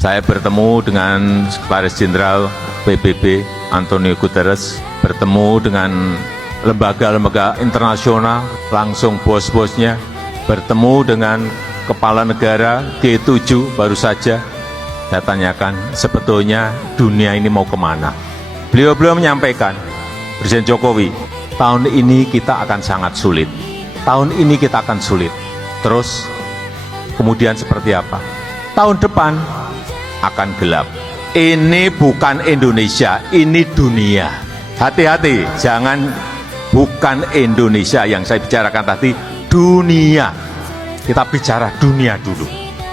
Saya bertemu dengan Sekretaris Jenderal PBB Antonio Guterres, bertemu dengan lembaga-lembaga internasional, langsung bos-bosnya, bertemu dengan kepala negara G7 baru saja. Saya tanyakan, sebetulnya dunia ini mau kemana? Beliau menyampaikan, Presiden Jokowi, tahun ini kita akan sangat sulit. Tahun ini kita akan sulit. Terus, kemudian seperti apa? Tahun depan akan gelap. Ini bukan Indonesia, ini dunia. Hati-hati, jangan bukan Indonesia yang saya bicarakan tadi, dunia. Kita bicara dunia dulu.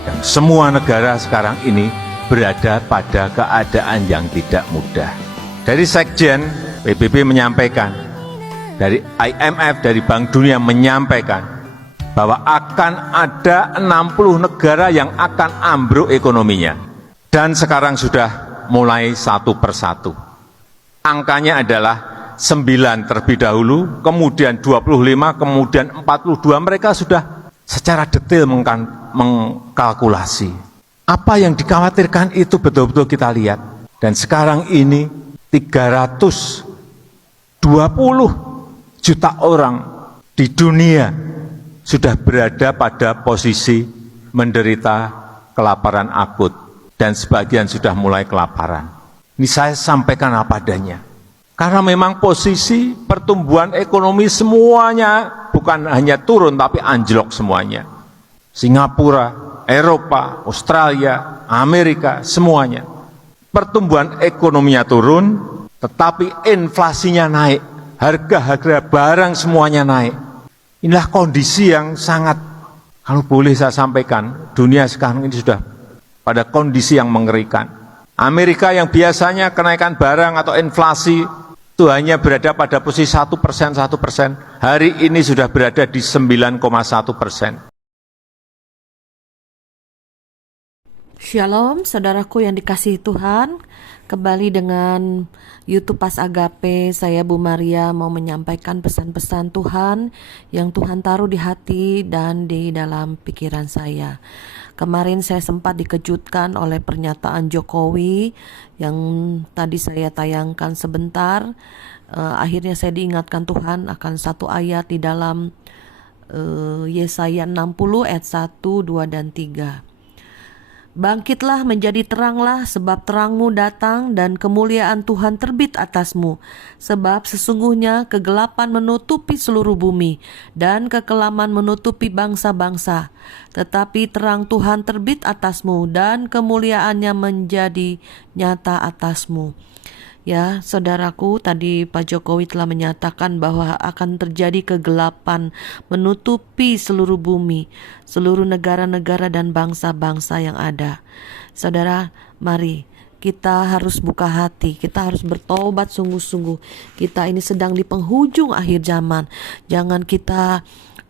Dan semua negara sekarang ini berada pada keadaan yang tidak mudah. Dari Sekjen, PBB menyampaikan, dari IMF, dari Bank Dunia menyampaikan, bahwa akan ada 60 negara yang akan ambruk ekonominya. Dan sekarang sudah mulai satu persatu. Angkanya adalah 9 terlebih dahulu, kemudian 25, kemudian 42. Mereka sudah secara detail mengkalkulasi. Apa yang dikhawatirkan itu betul-betul kita lihat. Dan sekarang ini 320 juta orang di dunia sudah berada pada posisi menderita kelaparan akut. Dan sebagian sudah mulai kelaparan. Ini saya sampaikan apa adanya. Karena memang posisi pertumbuhan ekonomi semuanya bukan hanya turun, tapi anjlok semuanya. Singapura, Eropa, Australia, Amerika, semuanya. Pertumbuhan ekonominya turun, tetapi inflasinya naik. Harga-harga barang semuanya naik. Inilah kondisi yang sangat, kalau boleh saya sampaikan, dunia sekarang ini sudah pada kondisi yang mengerikan. Amerika yang biasanya kenaikan barang atau inflasi itu hanya berada pada posisi 1%, hari ini sudah berada di 9,1%. Shalom, saudaraku yang dikasihi Tuhan. Kembali dengan YouTube Pas Agape, saya Bu Maria mau menyampaikan pesan-pesan Tuhan yang Tuhan taruh di hati dan di dalam pikiran saya. Kemarin saya sempat dikejutkan oleh pernyataan Jokowi yang tadi saya tayangkan sebentar. Akhirnya saya diingatkan Tuhan akan satu ayat di dalam Yesaya 60 ayat 1, 2, dan 3. Bangkitlah menjadi teranglah, sebab terangmu datang dan kemuliaan Tuhan terbit atasmu. Sebab sesungguhnya kegelapan menutupi seluruh bumi dan kekelaman menutupi bangsa-bangsa. Tetapi terang Tuhan terbit atasmu dan kemuliaannya menjadi nyata atasmu. Ya, saudaraku, tadi Pak Jokowi telah menyatakan bahwa akan terjadi kegelapan menutupi seluruh bumi, seluruh negara-negara dan bangsa-bangsa yang ada. Saudara, mari kita harus buka hati, kita harus bertobat sungguh-sungguh. Kita ini sedang di penghujung akhir zaman. Jangan kita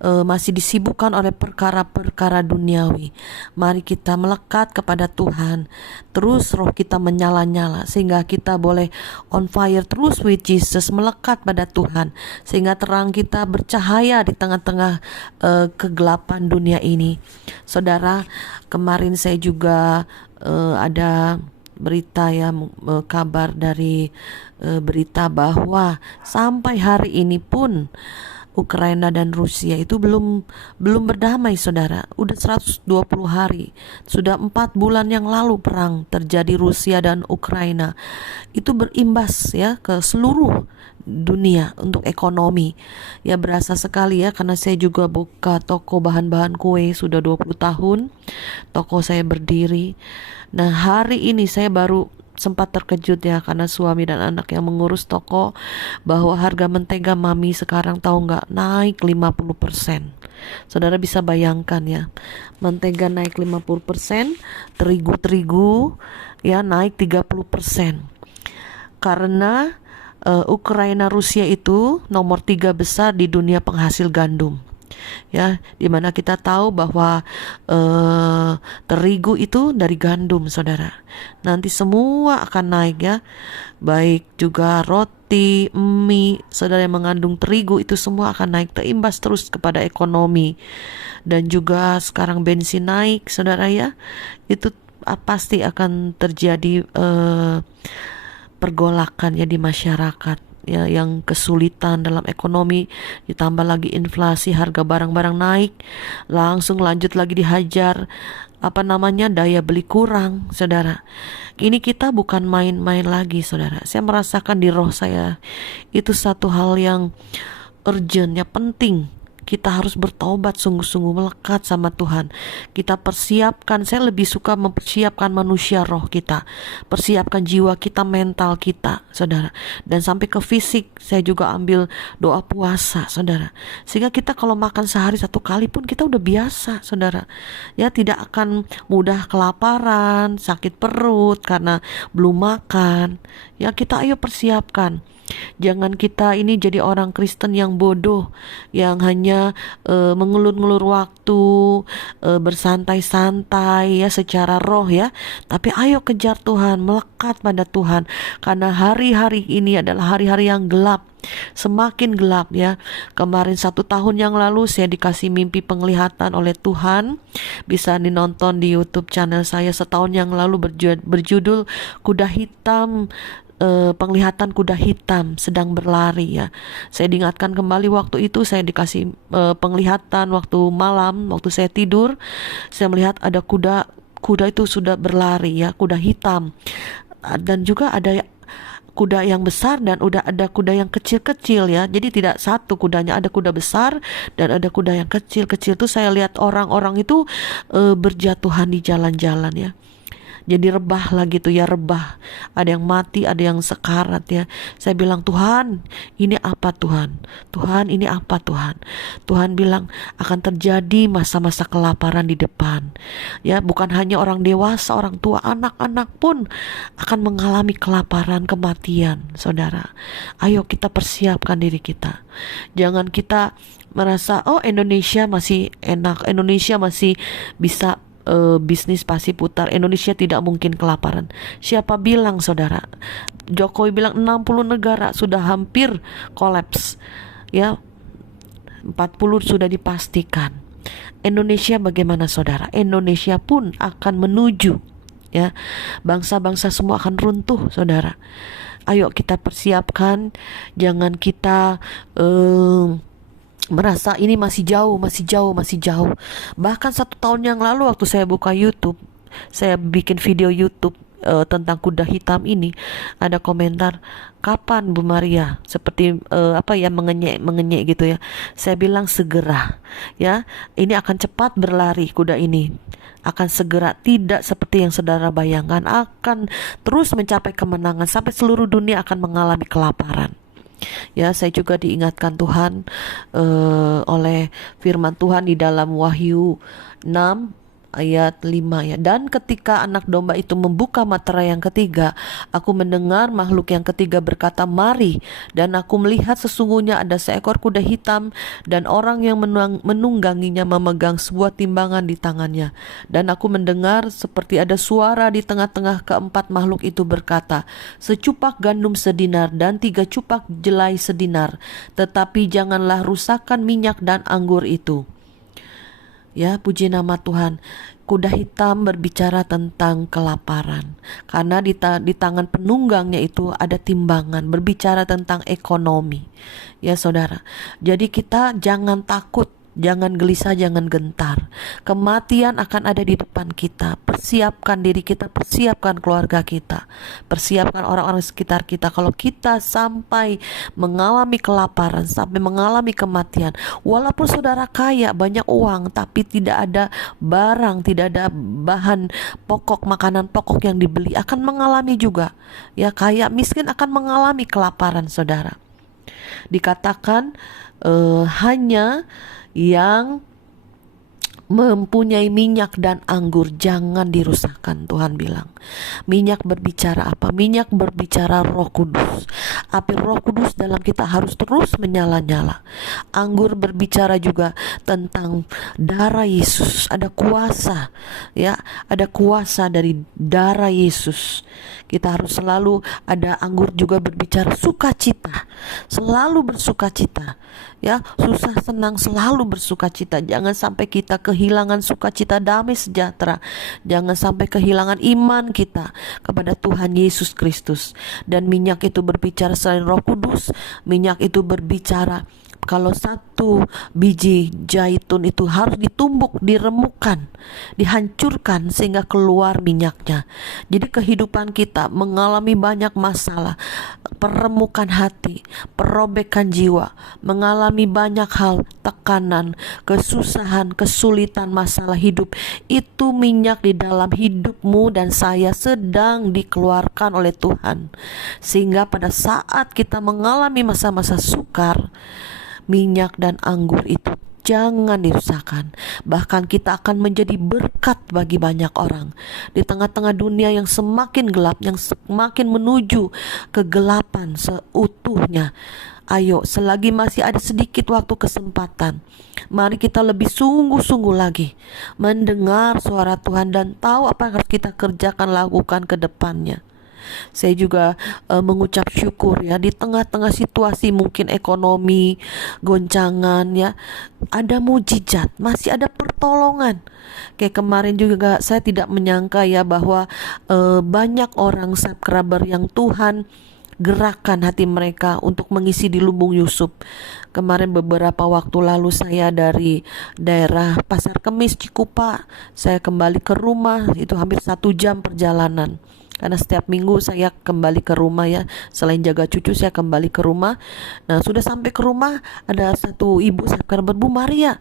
masih disibukkan oleh perkara-perkara duniawi. Mari kita melekat kepada Tuhan. Terus roh kita menyala-nyala sehingga kita boleh on fire terus with Jesus, melekat pada Tuhan sehingga terang kita bercahaya di tengah-tengah kegelapan dunia ini. Saudara, kemarin saya juga ada berita kabar dari berita bahwa sampai hari ini pun Ukraina dan Rusia itu belum berdamai, saudara. Udah 120 hari. Sudah 4 bulan yang lalu perang terjadi Rusia dan Ukraina. Itu berimbas ya ke seluruh dunia untuk ekonomi. Ya berasa sekali ya, karena saya juga buka toko bahan-bahan kue sudah 20 tahun. Toko saya berdiri. Nah, hari ini saya baru sempat terkejut ya, karena suami dan anak yang mengurus toko, bahwa harga mentega mami sekarang tahu nggak, naik 50%. Saudara bisa bayangkan ya, mentega naik 50%, terigu ya naik 30%. Karena Ukraina Rusia itu nomor 3 besar di dunia penghasil gandum. Ya, dimana kita tahu bahwa terigu itu dari gandum, saudara. Nanti semua akan naik ya, baik juga roti, mie, saudara, yang mengandung terigu itu semua akan naik, terimbas terus kepada ekonomi. Dan juga sekarang bensin naik, saudara ya, itu pasti akan terjadi pergolakan ya di masyarakat ya, yang kesulitan dalam ekonomi, ditambah lagi inflasi, harga barang-barang naik, langsung lanjut lagi dihajar daya beli kurang, saudara. Ini kita bukan main-main lagi, saudara. Saya merasakan di roh saya itu satu hal yang urgent, ya penting. Kita harus bertobat sungguh-sungguh, melekat sama Tuhan. Kita persiapkan, saya lebih suka mempersiapkan manusia roh kita, persiapkan jiwa kita, mental kita, saudara. Dan sampai ke fisik, saya juga ambil doa puasa, saudara. Sehingga kita kalau makan sehari 1 kali pun kita udah biasa, saudara. Ya, tidak akan mudah kelaparan, sakit perut karena belum makan. Ya, kita ayo persiapkan. Jangan kita ini jadi orang Kristen yang bodoh, yang hanya mengulur-ngulur waktu, bersantai-santai ya secara roh ya. Tapi ayo kejar Tuhan, melekat pada Tuhan, karena hari-hari ini adalah hari-hari yang gelap, semakin gelap ya. Kemarin 1 tahun yang lalu saya dikasih mimpi penglihatan oleh Tuhan, bisa dinonton di YouTube channel saya setahun yang lalu, berjudul Kuda Hitam, penglihatan kuda hitam sedang berlari ya. Saya diingatkan kembali waktu itu saya dikasih penglihatan waktu malam, waktu saya tidur, saya melihat ada kuda itu sudah berlari ya, kuda hitam. Dan juga ada kuda yang besar dan udah ada kuda yang kecil-kecil ya. Jadi tidak satu kudanya, ada kuda besar dan ada kuda yang kecil-kecil. Tuh saya lihat orang-orang itu berjatuhan di jalan-jalan ya. Jadi rebah lah gitu ya, rebah. Ada yang mati, ada yang sekarat ya. Saya bilang, Tuhan, ini apa Tuhan? Tuhan, ini apa Tuhan? Tuhan bilang akan terjadi masa-masa kelaparan di depan. Ya, bukan hanya orang dewasa, orang tua, anak-anak pun akan mengalami kelaparan, kematian, saudara. Ayo kita persiapkan diri kita. Jangan kita merasa, oh Indonesia masih enak, Indonesia masih bisa bisnis pasti putar, Indonesia tidak mungkin kelaparan. Siapa bilang, saudara? Jokowi bilang 60 negara sudah hampir kolaps ya, 40 sudah dipastikan. Indonesia bagaimana, saudara? Indonesia pun akan menuju ya, bangsa-bangsa semua akan runtuh, saudara. Ayo kita persiapkan, jangan kita merasa ini masih jauh. Bahkan 1 tahun yang lalu waktu saya buka YouTube, saya bikin video YouTube tentang kuda hitam ini, ada komentar, kapan Bu Maria, seperti mengenyek gitu ya. Saya bilang segera ya, ini akan cepat berlari, kuda ini akan segera, tidak seperti yang saudara bayangkan, akan terus mencapai kemenangan sampai seluruh dunia akan mengalami kelaparan. Ya, saya juga diingatkan Tuhan oleh firman Tuhan di dalam Wahyu 6 ayat 5 ya. Dan ketika anak domba itu membuka materai yang ketiga, aku mendengar makhluk yang ketiga berkata, mari. Dan aku melihat sesungguhnya ada seekor kuda hitam, dan orang yang menungganginya memegang sebuah timbangan di tangannya. Dan aku mendengar seperti ada suara di tengah-tengah keempat makhluk itu berkata, secupak gandum sedinar dan 3 cupak jelai sedinar, tetapi janganlah rusakkan minyak dan anggur itu. Ya, puji nama Tuhan. Kuda hitam berbicara tentang kelaparan, karena di tangan penunggangnya itu ada timbangan, berbicara tentang ekonomi. Ya saudara, jadi kita jangan takut, jangan gelisah, jangan gentar. Kematian akan ada di depan kita. Persiapkan diri kita, persiapkan keluarga kita, persiapkan orang-orang sekitar kita. Kalau kita sampai mengalami kelaparan, sampai mengalami kematian, walaupun saudara kaya, banyak uang, tapi tidak ada barang, tidak ada bahan pokok, makanan pokok yang dibeli, akan mengalami juga. Ya, kaya miskin akan mengalami kelaparan, saudara. Dikatakan hanya yang mempunyai minyak dan anggur jangan dirusakkan, Tuhan bilang. Minyak berbicara apa? Minyak berbicara Roh Kudus. Api Roh Kudus dalam kita harus terus menyala-nyala. Anggur berbicara juga tentang darah Yesus. Ada kuasa ya, ada kuasa dari darah Yesus. Kita harus selalu, ada anggur juga berbicara sukacita. Selalu bersukacita ya, susah senang selalu bersukacita. Jangan sampai kita kehilangan kehilangan sukacita damai sejahtera. Jangan sampai kehilangan iman kita kepada Tuhan Yesus Kristus. Dan minyak itu berbicara selain Roh Kudus, minyak itu berbicara kalau satu biji zaitun itu harus ditumbuk, diremukkan, dihancurkan sehingga keluar minyaknya. Jadi kehidupan kita mengalami banyak masalah, peremukan hati, perobekan jiwa, mengalami banyak hal, tekanan, kesusahan, kesulitan, masalah hidup. Itu minyak di dalam hidupmu dan saya sedang dikeluarkan oleh Tuhan. Sehingga pada saat kita mengalami masa-masa sukar, minyak dan anggur itu jangan dirusakkan. Bahkan kita akan menjadi berkat bagi banyak orang di tengah-tengah dunia yang semakin gelap, yang semakin menuju kegelapan seutuhnya. Ayo, selagi masih ada sedikit waktu kesempatan, mari kita lebih sungguh-sungguh lagi mendengar suara Tuhan dan tahu apa yang harus kita kerjakan, lakukan ke depannya. Saya juga mengucap syukur ya, di tengah-tengah situasi mungkin ekonomi goncangan ya, ada mujizat, masih ada pertolongan. Kayak kemarin juga saya tidak menyangka ya bahwa banyak orang subscriber yang Tuhan gerakan hati mereka untuk mengisi di Lumbung Yusuf. Kemarin beberapa waktu lalu saya dari daerah Pasar Kemis Cikupa, saya kembali ke rumah, itu hampir 1 jam perjalanan. Karena setiap minggu saya kembali ke rumah ya, selain jaga cucu saya kembali ke rumah. Nah sudah sampai ke rumah, ada satu ibu subscriber, Bu Maria,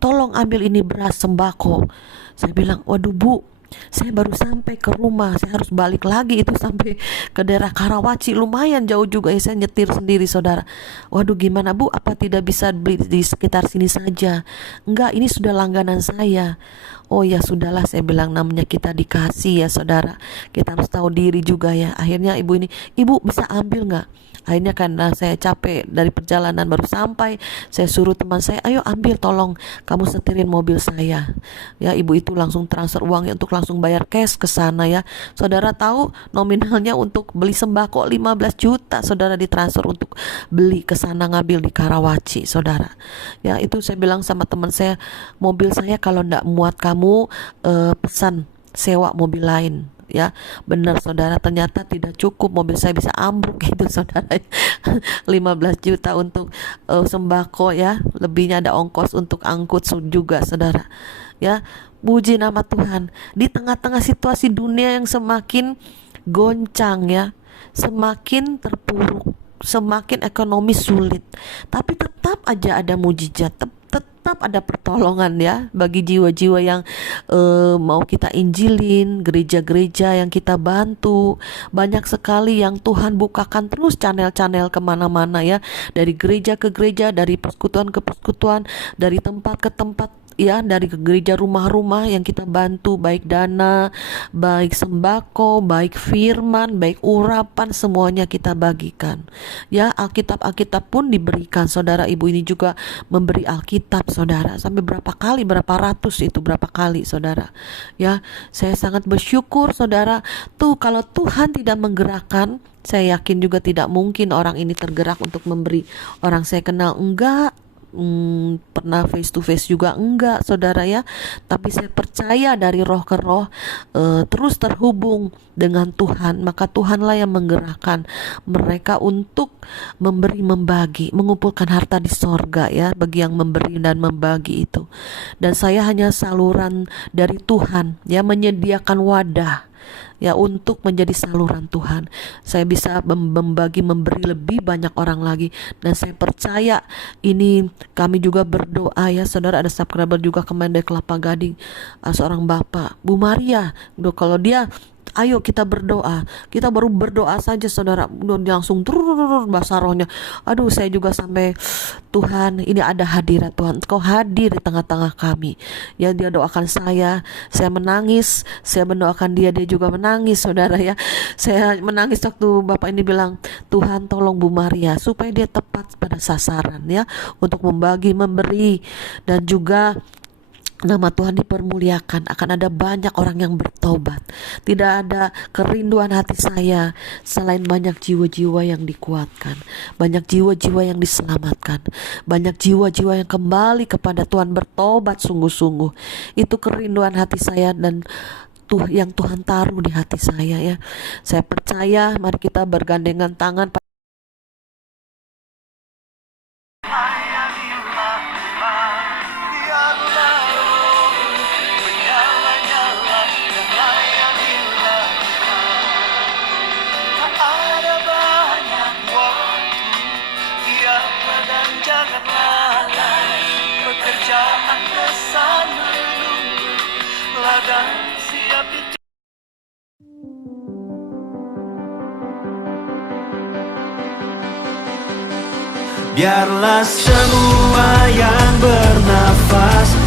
tolong ambil ini beras sembako. Saya bilang, waduh Bu, saya baru sampai ke rumah, saya harus balik lagi, itu sampai ke daerah Karawaci, lumayan jauh juga ya, saya nyetir sendiri saudara. Waduh gimana Bu, apa tidak bisa beli di sekitar sini saja? Enggak, ini sudah langganan saya. Oh ya sudahlah, saya bilang namanya kita dikasih ya saudara, kita harus tahu diri juga ya. Akhirnya ibu ini, ibu bisa ambil nggak? Akhirnya karena saya capek dari perjalanan baru sampai, saya suruh teman saya, ayo ambil, tolong kamu setirin mobil saya. Ya ibu itu langsung transfer uangnya untuk langsung bayar cash ke sana ya. Saudara tahu nominalnya untuk beli sembako 15 juta saudara ditransfer untuk beli ke sana, ngambil di Karawaci saudara. Ya itu saya bilang sama teman saya, mobil saya kalau ndak muat kamu pesan sewa mobil lain. Ya benar saudara, ternyata tidak cukup, mobil saya bisa ambruk gitu saudara. 15 juta untuk sembako ya, lebihnya ada ongkos untuk angkut juga saudara. Ya puji nama Tuhan, di tengah-tengah situasi dunia yang semakin goncang ya, semakin terpuruk, semakin ekonomi sulit, tapi tetap aja ada mujizat, tetap ada pertolongan ya bagi jiwa-jiwa yang mau kita injilin, gereja-gereja yang kita bantu. Banyak sekali yang Tuhan bukakan terus channel-channel kemana-mana ya, dari gereja ke gereja, dari persekutuan ke persekutuan, dari tempat ke tempat ya, dari gereja rumah-rumah yang kita bantu, baik dana, baik sembako, baik firman, baik urapan, semuanya kita bagikan ya. Alkitab pun diberikan saudara. Ibu ini juga memberi Alkitab saudara, sampai berapa kali, berapa ratus itu, berapa kali saudara ya. Saya sangat bersyukur saudara. Tuh kalau Tuhan tidak menggerakkan, saya yakin juga tidak mungkin orang ini tergerak untuk memberi. Orang saya kenal enggak, pernah face to face juga enggak saudara ya, tapi saya percaya dari roh ke roh, terus terhubung dengan Tuhan, maka Tuhanlah yang menggerakkan mereka untuk memberi, membagi, mengumpulkan harta di sorga ya, bagi yang memberi dan membagi itu. Dan saya hanya saluran dari Tuhan ya, menyediakan wadah ya untuk menjadi saluran Tuhan. Saya bisa membagi, memberi lebih banyak orang lagi. Dan saya percaya ini, kami juga berdoa ya saudara. Ada subscriber juga kemarin dari Kelapa Gading, seorang bapak, Bu Maria, kalau dia, ayo kita berdoa. Kita baru berdoa saja saudara, langsung bahasa rohnya. Aduh saya juga sampai, Tuhan ini ada hadirat Tuhan, Kau hadir di tengah-tengah kami ya. Dia doakan saya menangis, saya mendoakan dia juga menangis saudara ya. Saya menangis waktu bapak ini bilang, Tuhan tolong Bu Maria supaya dia tepat pada sasaran ya, untuk membagi, memberi, dan juga nama Tuhan dipermuliakan, akan ada banyak orang yang bertobat. Tidak ada kerinduan hati saya selain banyak jiwa-jiwa yang dikuatkan, banyak jiwa-jiwa yang diselamatkan, banyak jiwa-jiwa yang kembali kepada Tuhan, bertobat sungguh-sungguh. Itu kerinduan hati saya dan yang Tuhan taruh di hati saya ya. Saya percaya, mari kita bergandengan tangan. Biarlah semua yang bernafas